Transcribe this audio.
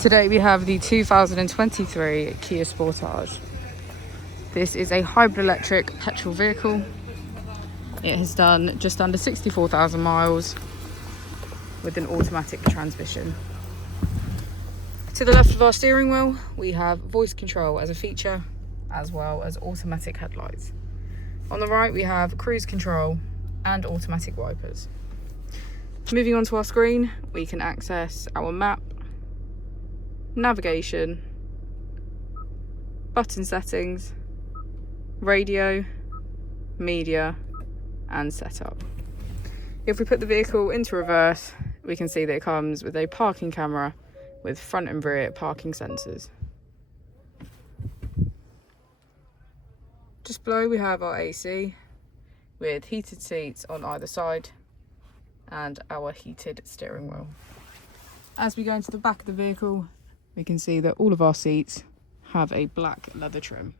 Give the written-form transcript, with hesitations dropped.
Today we have the 2023 Kia Sportage. This is a hybrid electric petrol vehicle. It has done just under 64,000 miles with an automatic transmission. To the left of our steering wheel, we have voice control as a feature, as well as automatic headlights. On the right, we have cruise control and automatic wipers. Moving on to our screen, we can access our map, navigation, button settings, radio, media, and setup. If we put the vehicle into reverse, we can see that it comes with a parking camera with front and rear parking sensors. Just below we have our AC with heated seats on either side and our heated steering wheel. As we go into the back of the vehicle, we can see that all of our seats have a black leather trim.